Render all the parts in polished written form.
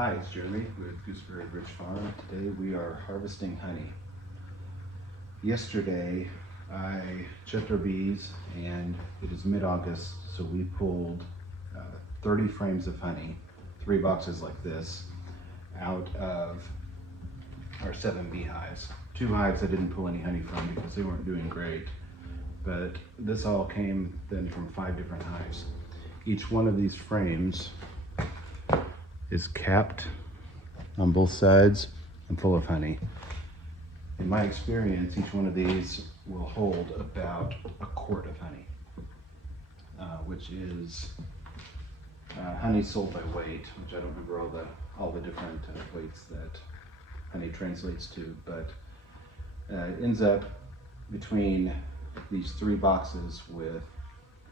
Hi, it's Jeremy with Gooseberry Bridge Farm. Today we are harvesting honey. Yesterday I checked our bees and it is mid-August, so we pulled 30 frames of honey, 3 boxes like this, out of our 7 beehives. 2 hives I didn't pull any honey from because they weren't doing great, but this all came then from 5 different hives. Each one of these frames is capped on both sides and full of honey. In my experience, each one of these will hold about a quart of honey, which is honey sold by weight, which I don't remember all the different weights that honey translates to, but it ends up between these 3 boxes with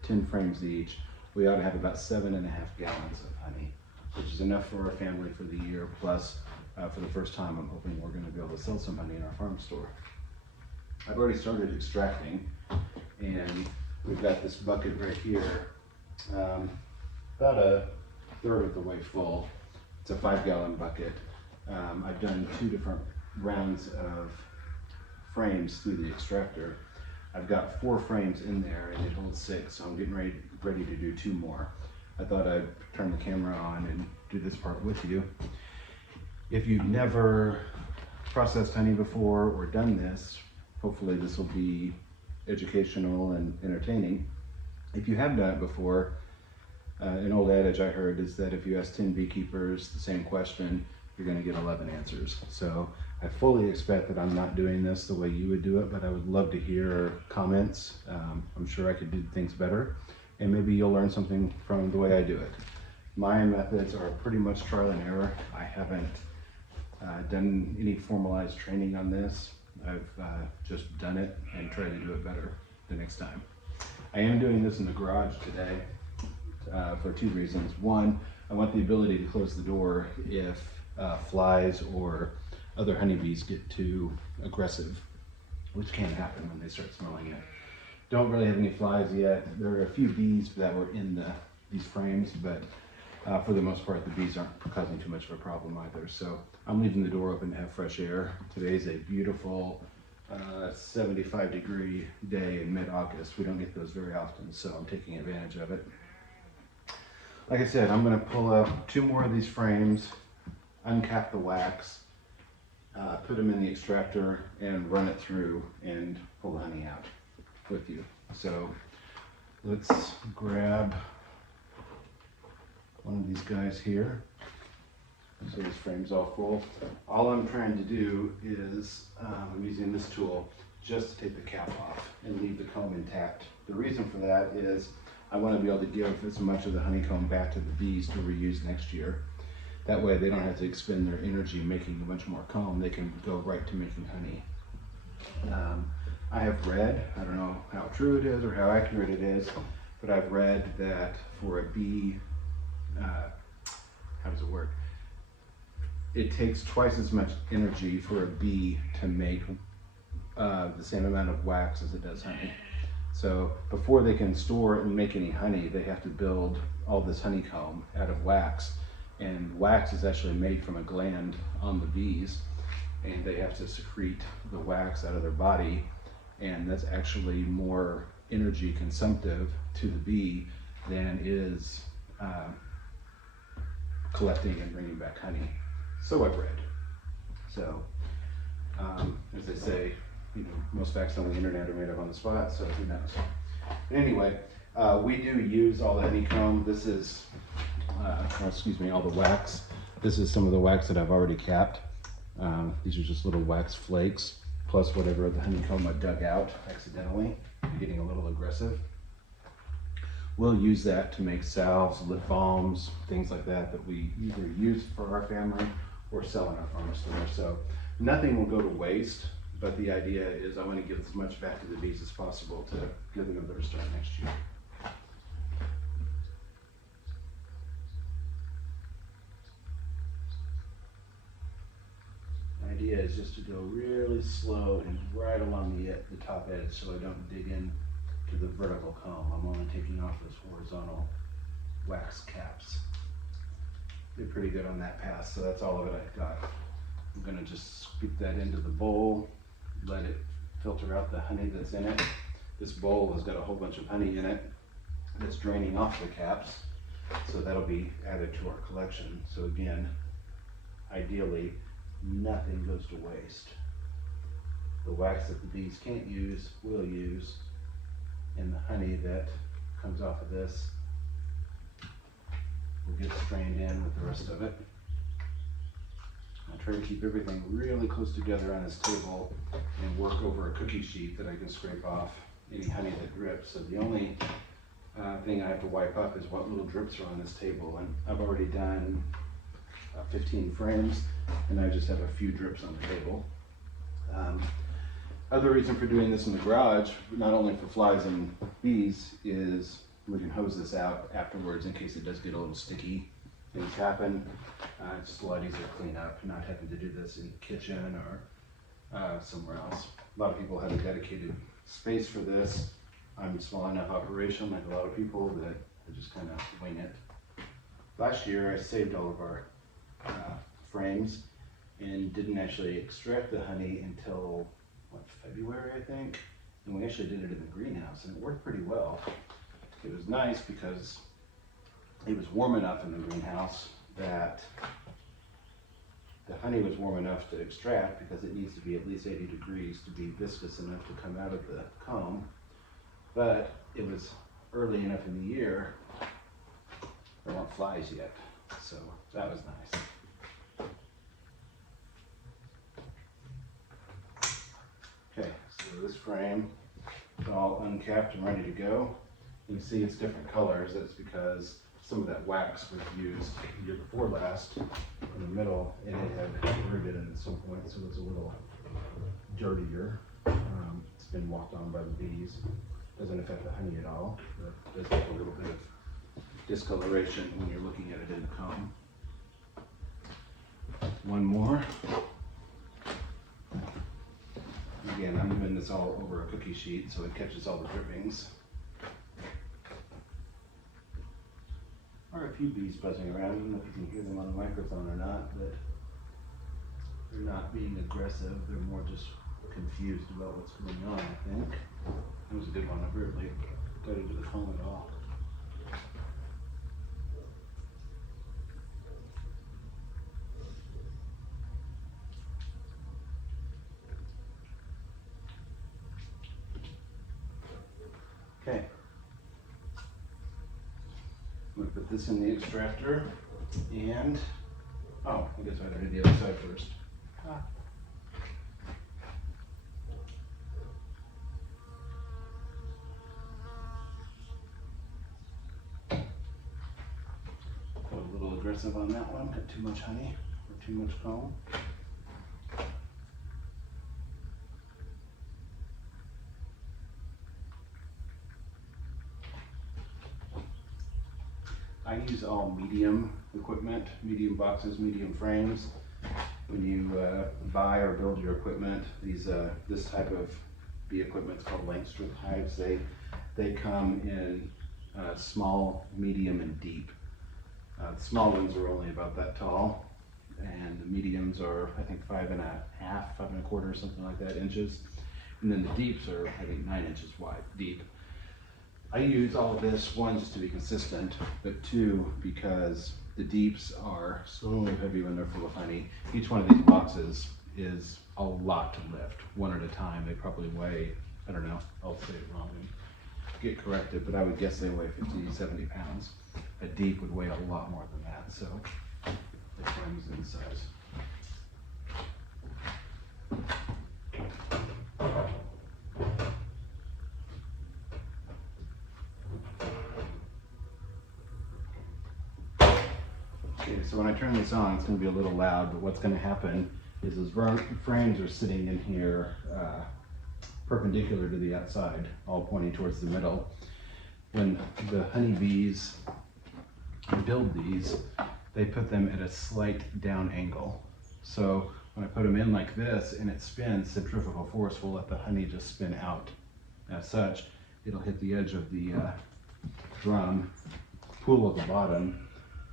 10 frames each. We ought to have about 7.5 gallons of honey, which is enough for our family for the year, plus for the first time I'm hoping we're going to be able to sell some honey in our farm store. I've already started extracting, and we've got this bucket right here, about a third of the way full. It's a 5-gallon bucket. I've done 2 different rounds of frames through the extractor. I've got 4 frames in there and it holds 6, so I'm getting ready to do 2 more. I thought I'd turn the camera on and do this part with you. If you've never processed honey before or done this, hopefully this will be educational and entertaining. If you have done it before, an old adage I heard is that if you ask 10 beekeepers the same question, you're going to get 11 answers. So I fully expect that I'm not doing this the way you would do it, but I would love to hear comments. I'm sure I could do things better, and maybe you'll learn something from the way I do it. My methods are pretty much trial and error. I haven't done any formalized training on this. I've just done it and tried to do it better the next time. I am doing this in the garage today for 2 reasons. One, I want the ability to close the door if flies or other honeybees get too aggressive, which can happen when they start smelling it. Don't really have any flies yet. There are a few bees that were in these frames, but for the most part, the bees aren't causing too much of a problem either. So I'm leaving the door open to have fresh air. Today's a beautiful 75-degree day in mid-August. We don't get those very often, so I'm taking advantage of it. Like I said, I'm going to pull up 2 more of these frames, uncap the wax, put them in the extractor, and run it through and pull the honey out with you. So let's grab one of these guys here. So this frame's all full. All I'm trying to do is, I'm using this tool just to take the cap off and leave the comb intact. The reason for that is I want to be able to give as much of the honeycomb back to the bees to reuse next year. That way they don't have to expend their energy making a bunch more comb. They can go right to making honey. I have read, I don't know how true it is or how accurate it is, but I've read that for a bee, how does it work? It takes twice as much energy for a bee to make the same amount of wax as it does honey. So before they can store and make any honey, they have to build all this honeycomb out of wax. And wax is actually made from a gland on the bees, and they have to secrete the wax out of their body, and that's actually more energy consumptive to the bee than is collecting and bringing back honey. So I've read. So as they say, you know, most facts on the internet are made up on the spot, so who knows. Anyway, we do use all the honeycomb. This is all the wax. This is some of the wax that I've already capped. These are just little wax flakes, plus whatever the honeycomb I dug out accidentally, getting a little aggressive. We'll use that to make salves, lip balms, things like that that we either use for our family or sell in our farm store. So nothing will go to waste, but the idea is I want to give as much back to the bees as possible to give them a better start next year. The idea is just to go really slow and right along the top edge so I don't dig in to the vertical comb. I'm only taking off those horizontal wax caps. did pretty good on that pass, so that's all of it I got. I'm gonna just scoop that into the bowl, let it filter out the honey that's in it. This bowl has got a whole bunch of honey in it that's draining off the caps, so that'll be added to our collection. So again, ideally, nothing goes to waste. The wax that the bees can't use, we'll use, and the honey that comes off of this will get strained in with the rest of it. I try to keep everything really close together on this table and work over a cookie sheet that I can scrape off any honey that drips. So the only thing I have to wipe up is what little drips are on this table. And I've already done 15 frames, and I just have a few drips on the table. Other reason for doing this in the garage, not only for flies and bees, is we can hose this out afterwards in case it does get a little sticky. Things happen. It's just a lot easier to clean up, not having to do this in the kitchen or somewhere else. A lot of people have a dedicated space for this. I'm a small enough operation, like a lot of people, that I just kind of wing it. Last year I saved all of our frames and didn't actually extract the honey until February, I think, and we actually did it in the greenhouse, and it worked pretty well. It was nice because it was warm enough in the greenhouse that the honey was warm enough to extract, because it needs to be at least 80 degrees to be viscous enough to come out of the comb, but it was early enough in the year, there weren't flies yet, so that was nice. Okay, so this frame is all uncapped and ready to go. You can see it's different colors. That's because some of that wax was used the year before last in the middle, and it had converted at some point, so it's a little dirtier. It's been walked on by the bees. Doesn't affect the honey at all, but it does have a little bit of discoloration when you're looking at it in the comb. One more. Again, I'm doing this all over a cookie sheet so it catches all the drippings. There are a few bees buzzing around. I don't know if you can hear them on the microphone or not, but they're not being aggressive. They're more just confused about what's going on, I think. That was a good one. I barely got into the comb at all. Okay. I'm going to put this in the extractor, and, I guess I gotta do the other side first. Got a little aggressive on that one, got too much honey or too much comb. I use all medium equipment, medium boxes, medium frames. When you buy or build your equipment, this type of bee equipment is called length strip hives. They come in small, medium, and deep. The small ones are only about that tall, and the mediums are, I think, 5.5, 5.25, something like that, inches. And then the deeps are, I think, 9 inches wide, deep. I use all of this, one, just to be consistent, but two, because the deeps are so heavy when they're full of honey. Each one of these boxes is a lot to lift, one at a time. They probably weigh, I don't know, I'll say it wrong and get corrected, but I would guess they weigh 50 to 70 pounds. A deep would weigh a lot more than that, so the frame's in size. Okay, so when I turn this on, it's going to be a little loud, but what's going to happen is those frames are sitting in here perpendicular to the outside, all pointing towards the middle. When the honeybees build these, they put them at a slight down angle. So when I put them in like this and it spins, centrifugal force will let the honey just spin out. As such, it'll hit the edge of the drum, pool at the bottom,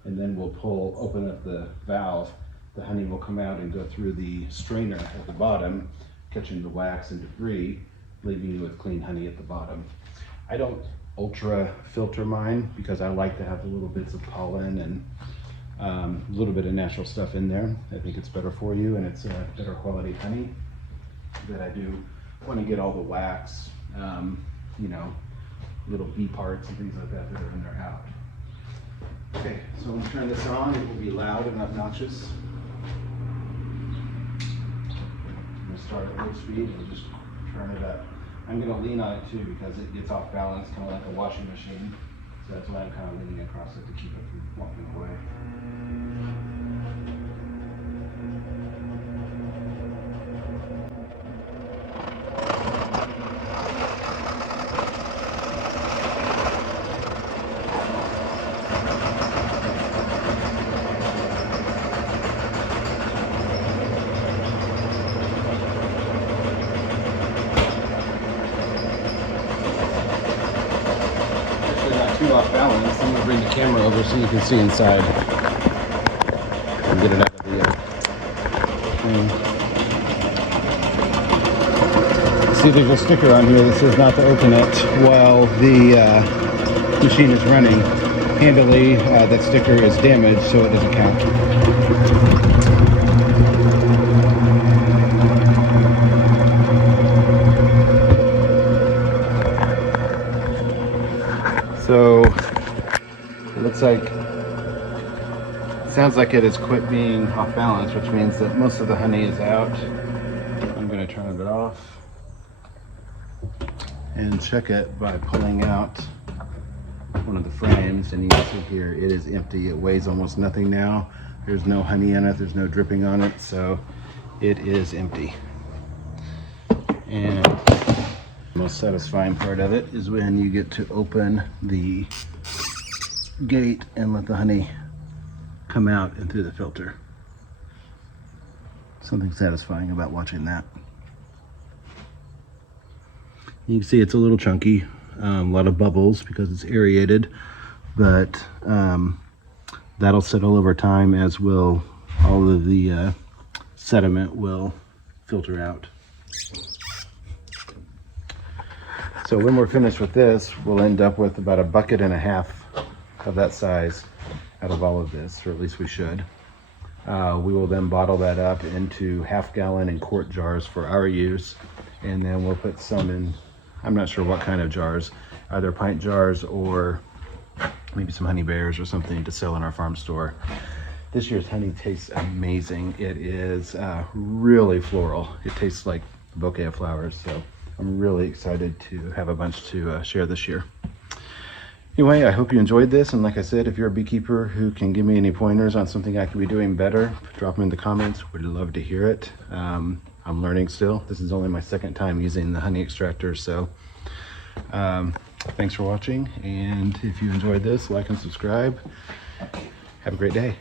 and then we'll open up the valve. The honey will come out and go through the strainer at the bottom, catching the wax and debris, leaving you with clean honey at the bottom. I don't ultra filter mine because I like to have the little bits of pollen and a little bit of natural stuff in there. I think it's better for you, and it's a better quality honey. But I do want to get all the wax, you know, little bee parts and things like that that are in there out. Okay, so when we turn this on, it will be loud and obnoxious. I'm going to start at low speed and just turn it up. I'm going to lean on it too because it gets off balance, kind of like a washing machine. So that's why I'm kind of leaning across it to keep it from walking away. Too off balance. I'm going to bring the camera over so you can see inside and get it out of the thing. See, there's a sticker on here that says not to open it while the machine is running. Handily, that sticker is damaged, so it doesn't count. So it looks like, sounds like it has quit being off balance, which means that most of the honey is out. I'm going to turn it off and check it by pulling out one of the frames, and you can see here it is empty. It weighs almost nothing now. There's no honey in it, there's no dripping on it, so it is empty. And the most satisfying part of it is when you get to open the gate and let the honey come out and through the filter. Something satisfying about watching that. You can see it's a little chunky, a lot of bubbles because it's aerated, but that'll settle over time, as will all of the sediment will filter out. So when we're finished with this, we'll end up with about 1.5 buckets of that size out of all of this, or at least we should. We will then bottle that up into 1/2 gallon and quart jars for our use, and then we'll put some in, I'm not sure what kind of jars, either pint jars or maybe some honey bears or something to sell in our farm store. This year's honey tastes amazing. It is really floral. It tastes like a bouquet of flowers, so I'm really excited to have a bunch to share this year. Anyway, I hope you enjoyed this, and like I said, if you're a beekeeper who can give me any pointers on something I could be doing better, drop them in the comments. Would love to hear it. I'm learning still. This is only my 2nd time using the honey extractor, so thanks for watching, and if you enjoyed this, like and subscribe. Have a great day.